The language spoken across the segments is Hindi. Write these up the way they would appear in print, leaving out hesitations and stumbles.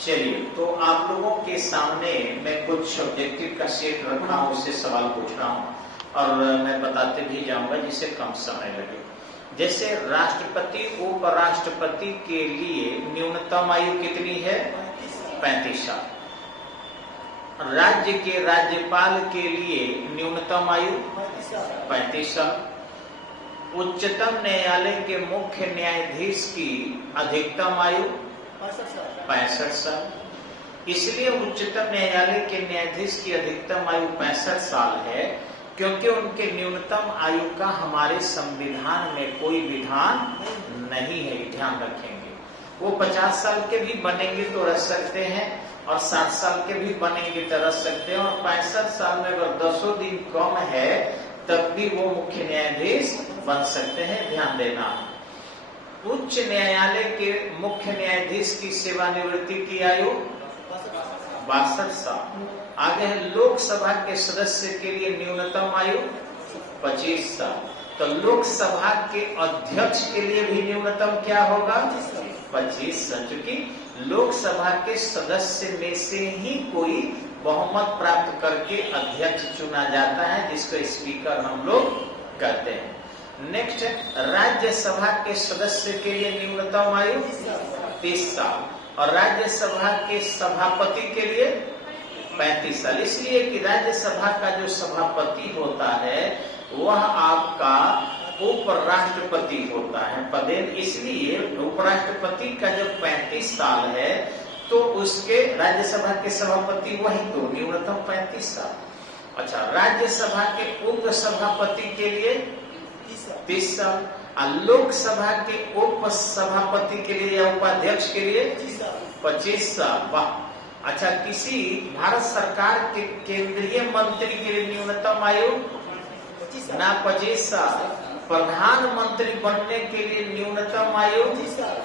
चलिए, तो आप लोगों के सामने मैं कुछ ऑब्जेक्टिव का सेट रखा हूं, उससे सवाल पूछ रहा हूं और मैं बताते भी जाऊंगा जिससे कम समय लगे। जैसे राष्ट्रपति उपराष्ट्रपति के लिए न्यूनतम आयु कितनी है? 35 साल। राज्य के राज्यपाल के लिए न्यूनतम आयु 35 साल। उच्चतम न्यायालय के मुख्य न्यायाधीश की अधिकतम आयु 65 साल। इसलिए उच्चतम न्यायालय के न्यायाधीश की अधिकतम आयु 65 साल है, क्योंकि उनके न्यूनतम आयु का हमारे संविधान में कोई विधान नहीं है। ध्यान रखेंगे, वो 50 साल के भी बनेंगे तो रह सकते हैं और 60 साल के भी बनेंगे तो रह सकते हैं, और 65 साल में अगर 10 दिन कम है तब भी वो मुख्य न्यायाधीश बन सकते हैं। ध्यान देना। उच्च न्यायालय के मुख्य न्यायाधीश की सेवानिवृत्ति की आयु 62 साल। आगे है लोकसभा के सदस्य के लिए न्यूनतम आयु 25 साल। तो लोकसभा के अध्यक्ष के लिए भी न्यूनतम क्या होगा? 25 साल, क्योंकि लोकसभा के सदस्य में से ही कोई बहुमत प्राप्त करके अध्यक्ष चुना जाता है, जिसको स्पीकर हम लोग कहते हैं। नेक्स्ट है राज्यसभा के सदस्य के लिए न्यूनतम आयु 30 साल और राज्यसभा के सभापति के लिए 35 साल। इसलिए कि राज्यसभा का जो सभापति होता है वह आपका उपराष्ट्रपति होता है पदेन। इसलिए उपराष्ट्रपति का जब 35 साल है तो उसके राज्यसभा के सभापति वही तो न्यूनतम 35 साल। अच्छा, राज्यसभा के उप सभापति के लिए 30 साल और लोकसभा के उप सभापति के लिए या उपाध्यक्ष के लिए 25 साल। वाह! अच्छा, किसी भारत सरकार के केंद्रीय मंत्री के लिए न्यूनतम आयु ना 25 साल। प्रधानमंत्री बनने के लिए न्यूनतम आयु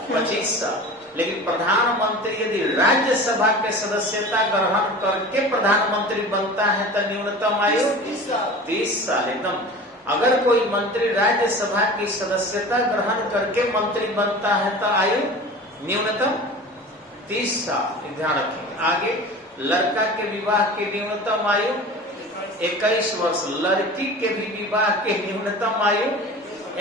25 साल। लेकिन प्रधानमंत्री यदि राज्यसभा के सदस्यता ग्रहण करके प्रधानमंत्री बनता है तो न्यूनतम आयु 30 साल एकदम। अगर कोई मंत्री राज्यसभा की सदस्यता ग्रहण करके मंत्री बनता है तो आयु न्यूनतम 30 साल। ध्यान रखेंगे। आगे लड़का के विवाह की न्यूनतम आयु 21 वर्ष, लड़की के भी विवाह के न्यूनतम आयु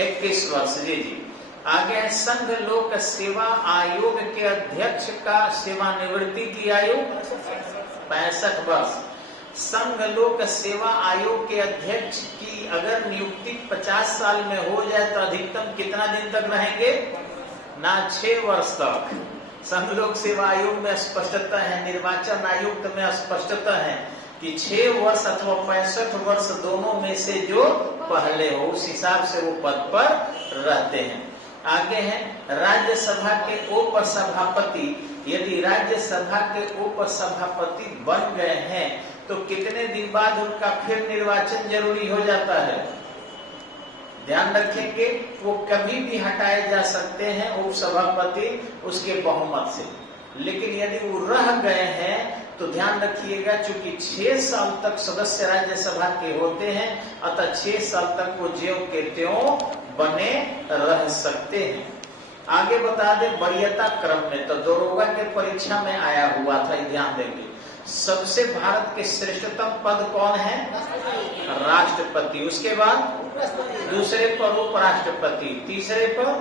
21 वर्ष। जी जी। आगे है संघ लोक सेवा आयोग के अध्यक्ष का सेवानिवृत्ति की आयु 65 वर्ष। संघ लोक सेवा आयोग के अध्यक्ष की अगर नियुक्ति 50 साल में हो जाए तो अधिकतम कितना दिन तक रहेंगे? ना 6 वर्ष तक। संघ लोक सेवा आयोग में स्पष्टता है, निर्वाचन आयुक्त में स्पष्टता है कि 6 वर्ष अथवा 65 वर्ष दोनों में से जो पहले हो उस हिसाब से वो पद पर रहते हैं। आगे है राज्यसभा के उप सभापति। यदि राज्यसभा के उप सभापति बन गए हैं तो कितने दिन बाद उनका फिर निर्वाचन जरूरी हो जाता है? ध्यान रखेंगे, वो कभी भी हटाए जा सकते हैं उप सभापति उसके बहुमत से। लेकिन यदि वो रह गए हैं तो ध्यान रखिएगा, चूंकि 6 साल तक सदस्य राज्यसभा के होते हैं अतः 6 साल तक वो ज्यों के त्यों बने रह सकते हैं। आगे बता दें वरीयता क्रम में, तो दरोगा के परीक्षा में आया हुआ था, ध्यान देंगे। सबसे भारत के श्रेष्ठतम पद कौन है? राष्ट्रपति। उसके बाद दूसरे पर उपराष्ट्रपति, तीसरे पर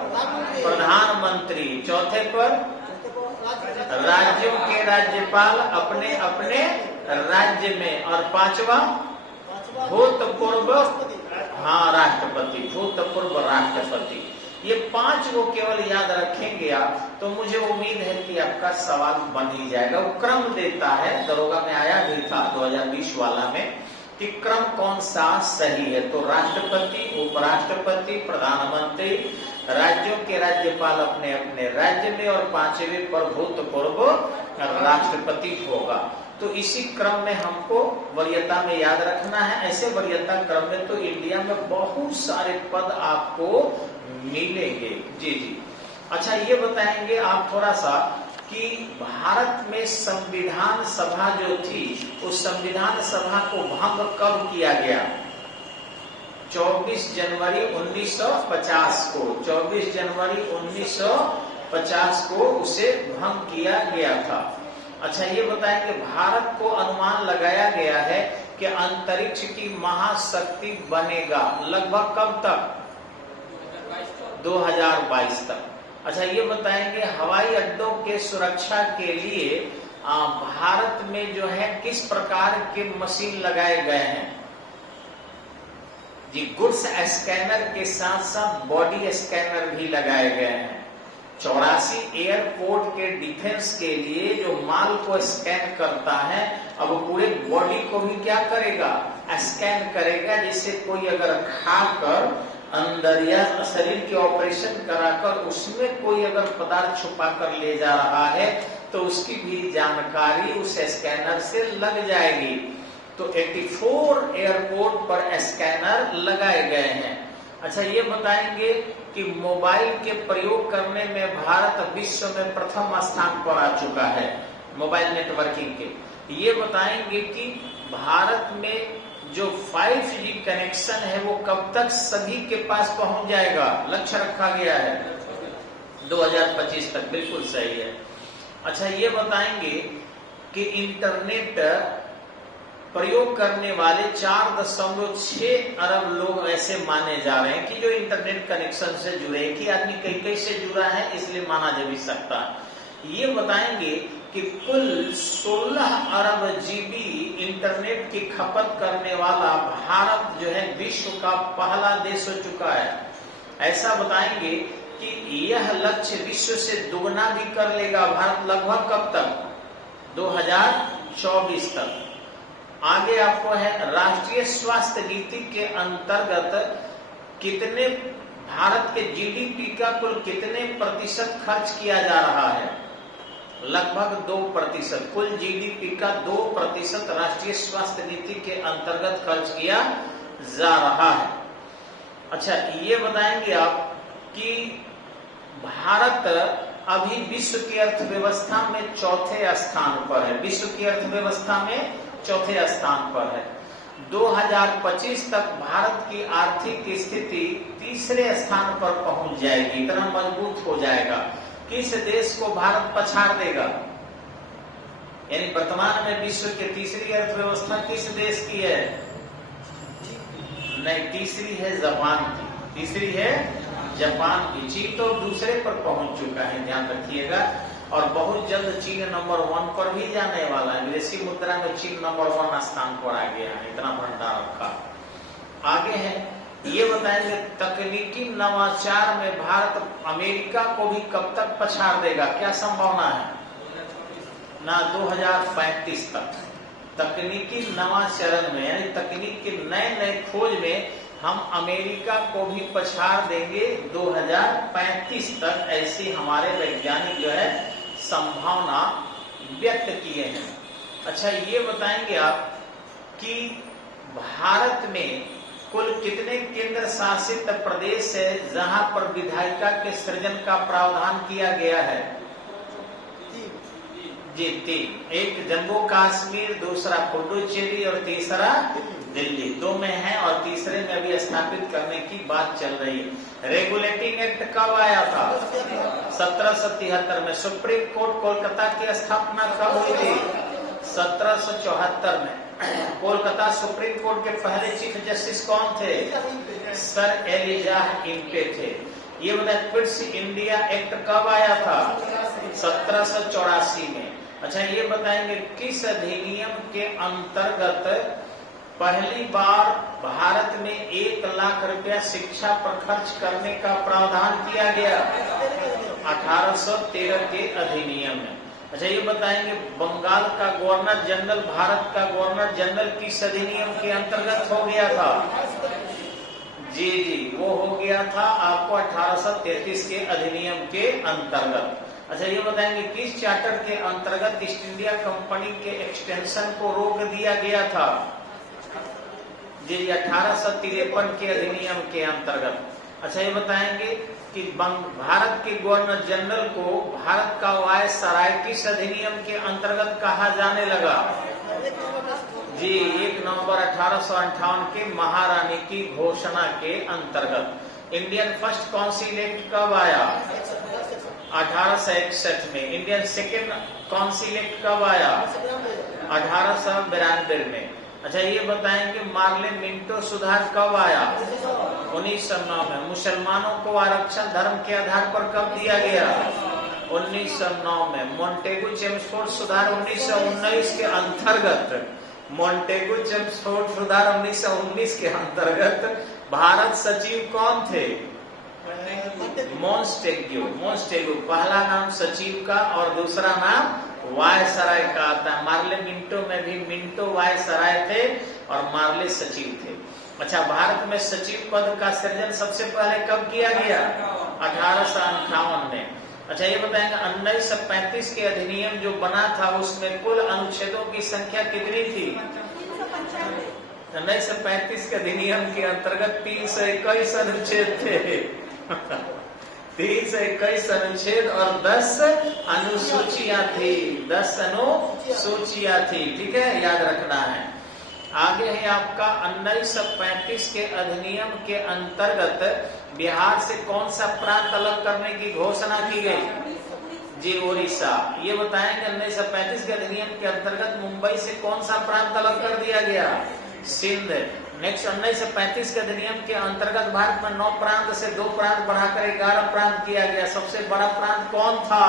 प्रधानमंत्री, चौथे पर राज्यों के राज्यपाल अपने अपने राज्य में, और 5वां भूतपूर्व राष्ट्रपति, भूतपूर्व राष्ट्रपति। ये 5 वो केवल याद रखेंगे आप तो मुझे उम्मीद है कि आपका सवाल बन ही जाएगा। वो क्रम देता है, दरोगा में आया भी था 2020 वाला में कि क्रम कौन सा सही है। तो राष्ट्रपति, उपराष्ट्रपति, प्रधानमंत्री, राज्यों के राज्यपाल अपने अपने राज्य में, और 5वें पर भूतपूर्व राष्ट्रपति होगा। तो इसी क्रम में हमको वरीयता में याद रखना है। ऐसे वरीयता क्रम में तो इंडिया में बहुत सारे पद आपको मिलेंगे। जी जी। अच्छा, ये बताएंगे आप थोड़ा सा कि भारत में संविधान सभा जो थी उस संविधान सभा को भंग कब किया गया? 24 जनवरी 1950 को। 24 जनवरी 1950 को उसे भंग किया गया था। अच्छा, ये बताएंगे भारत को अनुमान लगाया गया है कि अंतरिक्ष की महाशक्ति बनेगा लगभग कब तक? 2022 तक। अच्छा, ये बताएंगे हवाई अड्डों के सुरक्षा के लिए भारत में जो है किस प्रकार के मशीन लगाए गए हैं? जी, गुड्स स्कैनर के साथ साथ बॉडी स्कैनर भी लगाए गए हैं। 84 एयरपोर्ट के डिफेंस के लिए जो माल को स्कैन करता है, अब पूरे बॉडी को भी क्या करेगा? स्कैन करेगा, जिससे कोई अगर खाकर अंदर या शरीर के ऑपरेशन कराकर उसमें कोई अगर पदार्थ छुपा कर ले जा रहा है तो उसकी भी जानकारी उस स्कैनर से लग जाएगी। तो 84 एयरपोर्ट पर स्कैनर लगाए गए हैं। अच्छा, ये बताएंगे कि मोबाइल के प्रयोग करने में भारत विश्व में प्रथम स्थान पर आ चुका है मोबाइल नेटवर्किंग के। ये बताएंगे कि भारत में जो 5G कनेक्शन है वो कब तक सभी के पास पहुंच जाएगा? लक्ष्य रखा गया है 2025 तक। बिल्कुल सही है। अच्छा, ये बताएंगे कि इंटरनेट प्रयोग करने वाले 4.6 अरब लोग ऐसे माने जा रहे हैं कि जो इंटरनेट कनेक्शन से जुड़े, कि आदमी कहीं कहीं से जुड़ा है इसलिए माना जा भी सकता है। ये बताएंगे कि कुल 16 अरब जीबी इंटरनेट की खपत करने वाला भारत जो है विश्व का पहला देश हो चुका है। ऐसा बताएंगे कि यह लक्ष्य विश्व से दुगना भी कर लेगा भारत लगभग कब तक? 2024 तक। आगे आपको है राष्ट्रीय स्वास्थ्य नीति के अंतर्गत कितने भारत के जीडीपी का कुल कितने प्रतिशत खर्च किया जा रहा है? लगभग 2%। कुल जीडीपी का 2% राष्ट्रीय स्वास्थ्य नीति के अंतर्गत खर्च किया जा रहा है। अच्छा, ये बताएंगे आप कि भारत अभी विश्व की अर्थव्यवस्था में चौथे स्थान पर है। विश्व की अर्थव्यवस्था में चौथे स्थान पर है। 2025 तक भारत की आर्थिक स्थिति तीसरे स्थान पर पहुंच जाएगी, इतना मजबूत हो जाएगा। किस देश को भारत पछाड़ देगा? यानी वर्तमान में विश्व की तीसरी अर्थव्यवस्था किस देश की है? नहीं, तीसरी है जापान की। तीसरी है जापान की। चीन तो दूसरे पर पहुंच चुका है, ध्यान रखिएगा। और बहुत जल्द चीन नंबर 1 पर भी जाने वाला है। विदेशी मुद्रा में चीन नंबर 1 स्थान पर आ गया है, इतना भंडार रखा। आगे है, ये बताएंगे तकनीकी नवाचार में भारत अमेरिका को भी कब तक पछाड़ देगा? क्या संभावना है? ना 2035 तक। तकनीकी नवाचार में यानी तकनीक के नए नए खोज में हम अमेरिका को भी पछाड़ देंगे 2035 तक। ऐसी हमारे वैज्ञानिक जो है संभावना व्यक्त किए हैं। अच्छा, ये बताएंगे आप कि भारत में कुल कितने केंद्र शासित प्रदेश है जहां पर विधायिका के सृजन का प्रावधान किया गया है? जी, 3। एक जम्मू कश्मीर, दूसरा पुडुचेरी और तीसरा दिल्ली। 2 में है और तीसरे में अभी स्थापित करने की बात चल रही है। रेगुलेटिंग एक्ट कब आया था? 1773 में। सुप्रीम कोर्ट कोलकाता की स्थापना कब हुई थी? 1774 में। कोलकाता सुप्रीम कोर्ट के पहले चीफ जस्टिस कौन थे? सर एलिजाह इम्पे थे। ये बताए क्विट्स इंडिया एक्ट कब आया था? 1784 में। अच्छा, ये बताएंगे किस अधिनियम के अंतर्गत पहली बार भारत में 1 लाख रुपया शिक्षा पर खर्च करने का प्रावधान किया गया? 1813 के अधिनियम में। अच्छा, ये बताएंगे बंगाल का गवर्नर जनरल भारत का गवर्नर जनरल किस अधिनियम के अंतर्गत हो गया था? जी, वो हो गया था आपको 1833 के अधिनियम के अंतर्गत। अच्छा, ये बताएंगे किस चार्टर के अंतर्गत ईस्ट इंडिया कंपनी के एक्सटेंशन को रोक दिया गया था? जी, 1853 के अधिनियम के अंतर्गत। अच्छा, ये बताएंगे कि भारत के गवर्नर जनरल को भारत का वायसराय किस अधिनियम के अंतर्गत कहा जाने लगा? जी, 1 नवंबर 1858 के महारानी की घोषणा के अंतर्गत। इंडियन फर्स्ट काउंसिल एक्ट कब आया? 1861 में। इंडियन सेकेंड काउंसिल एक्ट कब आया? 1892 में। अच्छा ये बताएंगे मार्ले मिंटो सुधार कब आया? 1909 में। मुसलमानों को आरक्षण धर्म के आधार पर कब दिया गया? 1909 में। मॉन्टेगू चेम्सफोर्ड सुधार 1919 के अंतर्गत, मॉन्टेगू चेम्सफोर्ड सुधार 1919 के अंतर्गत भारत सचिव कौन थे? मोंटेग्यू पहला नाम सचिव का और दूसरा नाम वायसराय का आता है। मार्ले मिंटो में भी मिंटो वायसराय थे और मार्ले सचिव थे। अच्छा भारत में सचिव पद का सृजन सबसे पहले कब किया गया? 1858 में। अच्छा ये बताएंगे 1935 के अधिनियम जो बना था उसमें कुल अनुच्छेदों की संख्या कितनी थी? 1935 के अधिनियम के अंतर्गत 321 अनुच्छेद थे। 321 अनुच्छेद और 10 अनुसूचियां थी। 10 अनुसूचियां थी। ठीक है, याद रखना है। आगे है आपका 1935 के अधिनियम के अंतर्गत बिहार से कौन सा प्रांत अलग करने की घोषणा की गई? जी उड़ीसा। ये बताएंगे 1935 के अधिनियम के अंतर्गत मुंबई से कौन सा प्रांत अलग कर दिया गया? सिंध। नेक्स्ट 1935 के अधिनियम के अंतर्गत भारत में 9 प्रांत से 2 प्रांत बढ़ाकर 11 प्रांत किया गया। सबसे बड़ा प्रांत कौन था?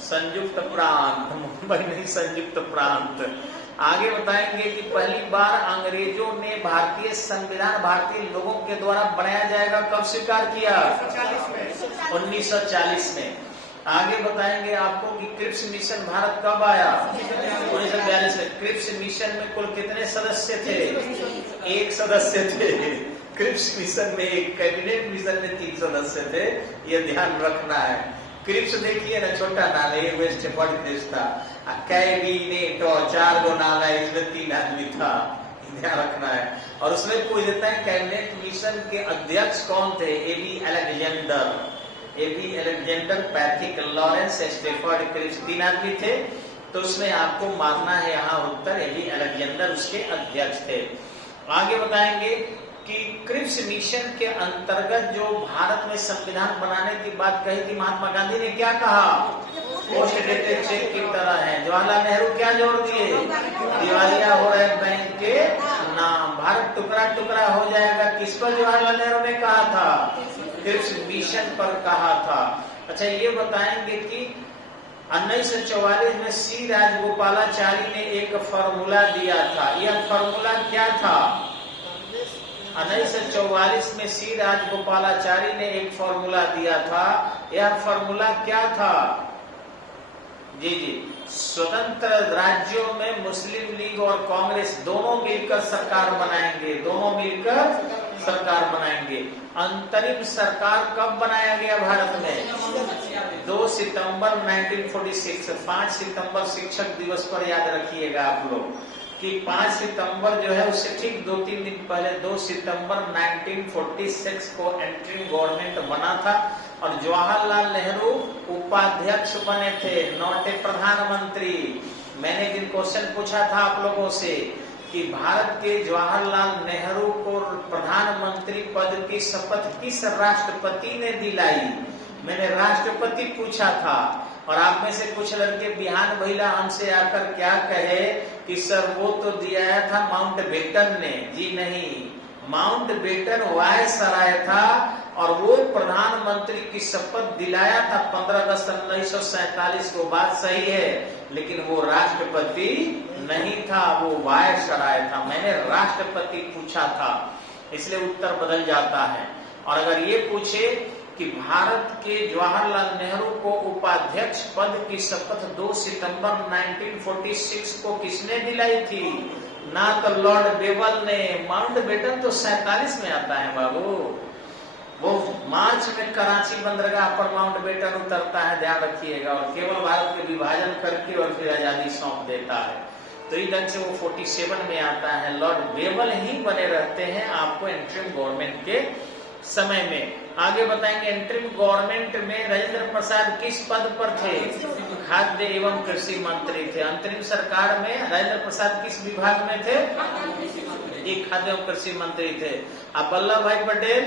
संयुक्त प्रांत। मुंबई नहीं, संयुक्त प्रांत। आगे बताएंगे कि पहली बार अंग्रेजों ने भारतीय संविधान भारतीय लोगों के द्वारा बनाया जाएगा कब स्वीकार किया? 1940 में। आगे बताएंगे आपको कि क्रिप्स मिशन भारत कब आया? 1942 में। क्रिप्स मिशन में कुल कितने सदस्य थे? 1 सदस्य थे। क्रिप्स मिशन में 1, कैबिनेट मिशन में 3 सदस्य थे। ये ध्यान रखना है। क्रिप्स देखिए ना, छोटा नाम है, वेस्ट बड़ देश था। कैबिनेट और 4 गो नाम है, इसमें 3 आदमी था। ध्यान रखना है। और उसमें पूछ देता है कैबिनेट मिशन के अध्यक्ष कौन थे? A B Alexander, Pethick, Lawrence, Stafford Cripps 3 आदमी थे। तो उसमें आपको मानना है यहाँ उत्तर एबी अलेक्जेंडर उसके अध्यक्ष थे। आगे बताएंगे कि क्रिप्स मिशन के अंतर्गत जो भारत में संविधान बनाने की बात कही थी महात्मा गांधी ने क्या कहा? पोस्ट डेटेड चेक की तरह है। जवाहरलाल नेहरू क्या जोड़ दिए? दिवालिया हो रहे बैंक के नाम। भारत टुकड़ा टुकड़ा हो जाएगा किस पर जवाहरलाल नेहरू ने कहा था? क्रिप्स मिशन पर कहा था। अच्छा ये बताएंगे कि 1944 में सी राजगोपालाचारी ने एक फॉर्मूला दिया था। यह फॉर्मूला क्या था? 1944 में सी राजगोपालाचारी ने एक फॉर्मूला दिया था। यह फॉर्मूला क्या था? जी, स्वतंत्र राज्यों में मुस्लिम लीग और कांग्रेस दोनों मिलकर सरकार बनाएंगे। अंतरिम सरकार कब बनाया गया भारत में? 2 सितंबर 1946। 5 सितंबर शिक्षक दिवस पर याद रखिएगा आप लोग कि 5 सितंबर जो है उससे ठीक 2-3 दिन पहले 2 सितंबर 1946 को एंट्रिंग गवर्नमेंट बना था और जवाहरलाल नेहरू उपाध्यक्ष बने थे, नॉट ए प्रधानमंत्री। मैंने एक दिन क्वेश्चन पूछा था आप लोगों से कि भारत के जवाहरलाल नेहरू को प्रधानमंत्री पद की शपथ किस राष्ट्रपति ने दिलाई? मैंने राष्ट्रपति पूछा था और आप में से कुछ लड़के बिहान भैया हमसे आकर क्या कहे कि सर वो तो दिया था माउंट बेटन ने। जी नहीं, माउंट बेटन वायसराय था और वो प्रधानमंत्री की शपथ दिलाया था 15/10/1947 को। बात सही है, लेकिन वो राष्ट्रपति नहीं था, वो वायसराय था। मैंने राष्ट्रपति पूछा था, इसलिए उत्तर बदल जाता है। और अगर ये पूछे कि भारत के जवाहरलाल नेहरू को उपाध्यक्ष पद की शपथ 2 सितंबर 1946 को किसने दिलाई थी? ना तो लॉर्ड बेवल ने। माउंट बेटन तो 47 में आता है बाबू। वो मार्च में कराची बंदरगाह पर माउंट बेटन उतरता है, ध्यान रखिएगा, और केवल भारत के विभाजन करके और फिर आजादी सौंप देता है। तो इस ढंग से वो 47 में आता है। लॉर्ड बेवल ही बने रहते हैं आपको एंट्रिम गवर्नमेंट के समय में। आगे बताएंगे एंट्रिम गवर्नमेंट में राजेंद्र प्रसाद किस पद पर थे? खाद्य एवं कृषि मंत्री थे। अंतरिम सरकार में राजेंद्र प्रसाद किस विभाग में थे? एक खाद्य एवं कृषि मंत्री थे। अब वल्लभ भाई पटेल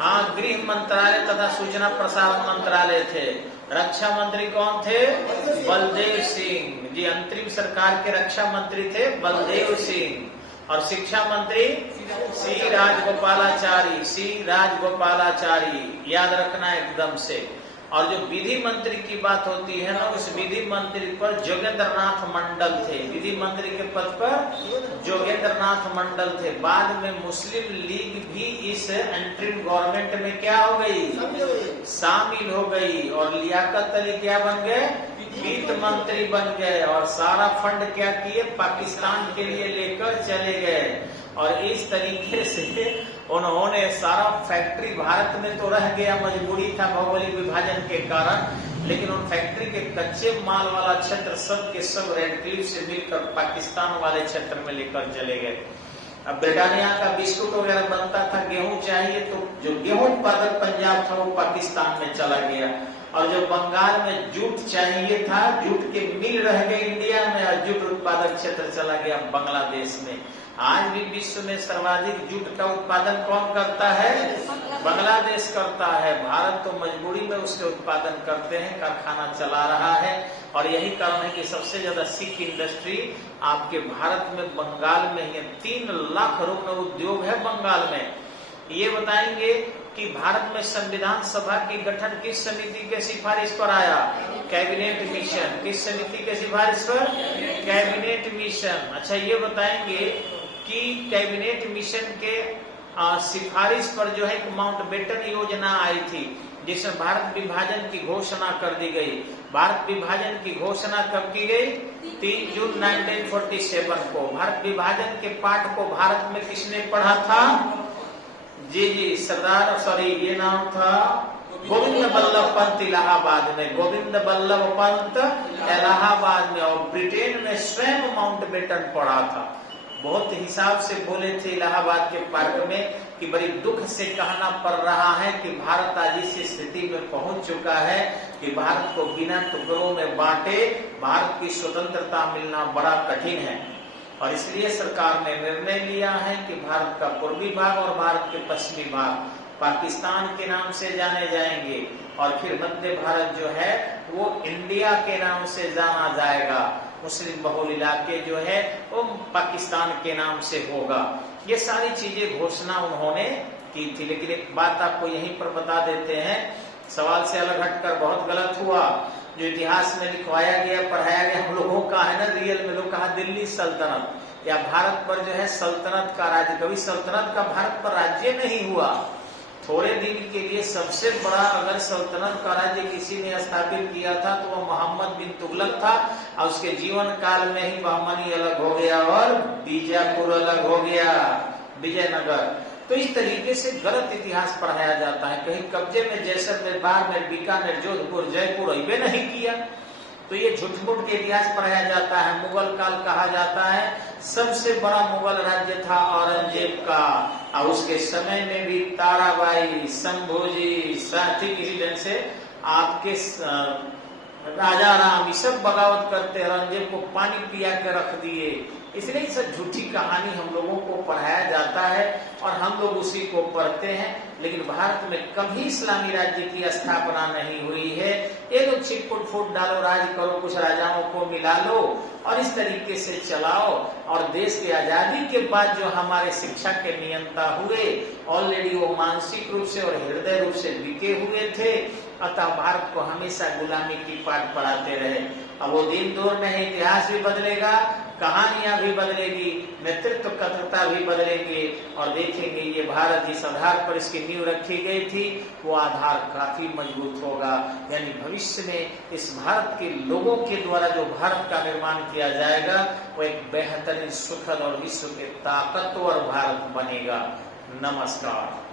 हाँ, गृह मंत्रालय तथा सूचना प्रसारण मंत्रालय थे। रक्षा मंत्री कौन थे? बलदेव सिंह जी। अंतरिम सरकार के रक्षा मंत्री थे बलदेव सिंह। और शिक्षा मंत्री सी राजगोपालाचारी, याद रखना एकदम से। और जो विधि मंत्री की बात होती है ना, उस विधि मंत्री पर जोगेंद्र नाथ मंडल थे। विधि मंत्री के पद पर जोगेंद्र नाथ मंडल थे। बाद में मुस्लिम लीग भी इस एंट्रीम गवर्नमेंट में क्या हो गई? शामिल हो गई। और लियाकत अली क्या बन गए? वित्त मंत्री बन गए। और सारा फंड क्या किए? पाकिस्तान के लिए लेकर चले गए। और इस तरीके से उन्होंने सारा फैक्ट्री, भारत में तो रह गया, मजबूरी था भौगोलिक विभाजन के कारण, लेकिन उन फैक्ट्री के कच्चे माल वाला क्षेत्र सब के सब रेड क्लिफ से मिलकर पाकिस्तान वाले क्षेत्र में लेकर चले गए। अब ब्रिटानिया का बिस्कुट वगैरह बनता था, गेहूं चाहिए तो जो गेहूं उत्पादक पंजाब था वो पाकिस्तान में चला गया। और जो बंगाल में जूट चाहिए था, जूट के मिल रह गए इंडिया में, और जूट उत्पादक क्षेत्र चला गया बांग्लादेश में। आज भी विश्व में सर्वाधिक जूट का उत्पादन कौन करता है? बांग्लादेश करता है। भारत तो मजबूरी में उसके उत्पादन करते हैं, कारखाना चला रहा है। और यही कारण है कि सबसे ज्यादा सिख इंडस्ट्री आपके भारत में बंगाल में है। 3 लाख रुपए उद्योग है बंगाल में। ये बताएंगे कि भारत में संविधान सभा की गठन किस समिति के सिफारिश पर आया? Cabinet mission. किस समिति के सिफारिश पर? Cabinet mission. अच्छा, ये बताएंगे कि कैबिनेट मिशन के सिफारिश पर जो है एक माउंटबेटन योजना आई थी, जिसमें भारत विभाजन की घोषणा कर दी गई। भारत विभाजन की घोषणा कब की गई? 3 जून 1947 को। भारत विभाजन के पाठ को भारत में किसने पढ़ा था? जी, ये नाम था गोविंद बल्लभ पंत इलाहाबाद में। गोविंद बल्लभ पंत इलाहाबाद में। और ब्रिटेन में स्वयं माउंटबेटन पढ़ा था। बहुत हिसाब से बोले थे इलाहाबाद के पार्क में कि बड़ी दुख से कहना पड़ रहा है कि भारत आज इस स्थिति में पहुंच चुका है कि भारत को बिना टुकड़ों में बांटे भारत की स्वतंत्रता मिलना बड़ा कठिन है। और इसलिए सरकार ने निर्णय लिया है कि भारत का पूर्वी भाग और भारत के पश्चिमी भाग पाकिस्तान के नाम से जाने जाएंगे। और फिर मध्य भारत जो है वो इंडिया के नाम से जाना जाएगा। मुस्लिम बहुल इलाके जो है वो पाकिस्तान के नाम से होगा। ये सारी चीजें घोषणा उन्होंने की थी। लेकिन एक बात आपको यहीं पर बता देते हैं, सवाल से अलग हटकर बहुत गलत हुआ। जो इतिहास में लिखवाया गया, पढ़ाया गया, हम लोगों का है ना, रियल में लोग कहा दिल्ली सल्तनत या भारत पर जो है सल्तनत का राज्य। कभी सल्तनत का भारत पर राज्य नहीं हुआ। थोड़े दिन के लिए सबसे बड़ा अगर सल्तनत का राज्य किसी ने स्थापित किया था तो वह मोहम्मद बिन तुगलक था। और उसके जीवन काल में ही बहमनी अलग हो गया और बीजापुर अलग हो गया, विजयनगर। तो इस तरीके से गलत इतिहास पढ़ाया जाता है। कहीं कब्जे में जैसलमेर, बाड़मेर, बीकानेर, जोधपुर, जयपुर अबे नहीं किया। तो ये झूठ-मूठ के इतिहास पढ़ाया जाता है। मुगल काल कहा जाता है सबसे बड़ा मुगल राज्य था औरंगजेब का। और उसके समय में भी ताराबाई, शंभूजी, साथी किसी ढंग से आपके राजा राम, ये सब बगावत करते औरंगजेब को पानी पिया के रख दिए। इसलिए सब झूठी कहानी हम लोगों को पढ़ाया जाता है और हम लोग उसी को पढ़ते हैं। लेकिन भारत में कभी इस्लामी राज्य की स्थापना नहीं हुई है। ये लोग छिटपुट फूट डालो, राज करो, कुछ राजाओं को मिला लो और इस तरीके से चलाओ। और देश की आजादी के बाद जो हमारे शिक्षा के नियंता हुए, ऑलरेडी वो मानसिक रूप से और हृदय रूप से बिके हुए थे। अतः भारत को हमेशा गुलामी की पाठ पढ़ाते रहे। अब वो दिन दूर नहीं, इतिहास भी बदलेगा, कहानियां भी बदलेगी, नेतृत्व कथता भी बदलेंगे। और देखेंगे ये भारत जिस आधार पर इसकी नींव रखी गई थी वो आधार काफी मजबूत होगा। यानी भविष्य में इस भारत के लोगों के द्वारा जो भारत का निर्माण किया जाएगा वो एक बेहतरीन, सुखद और विश्व के ताकतवर भारत बनेगा। नमस्कार।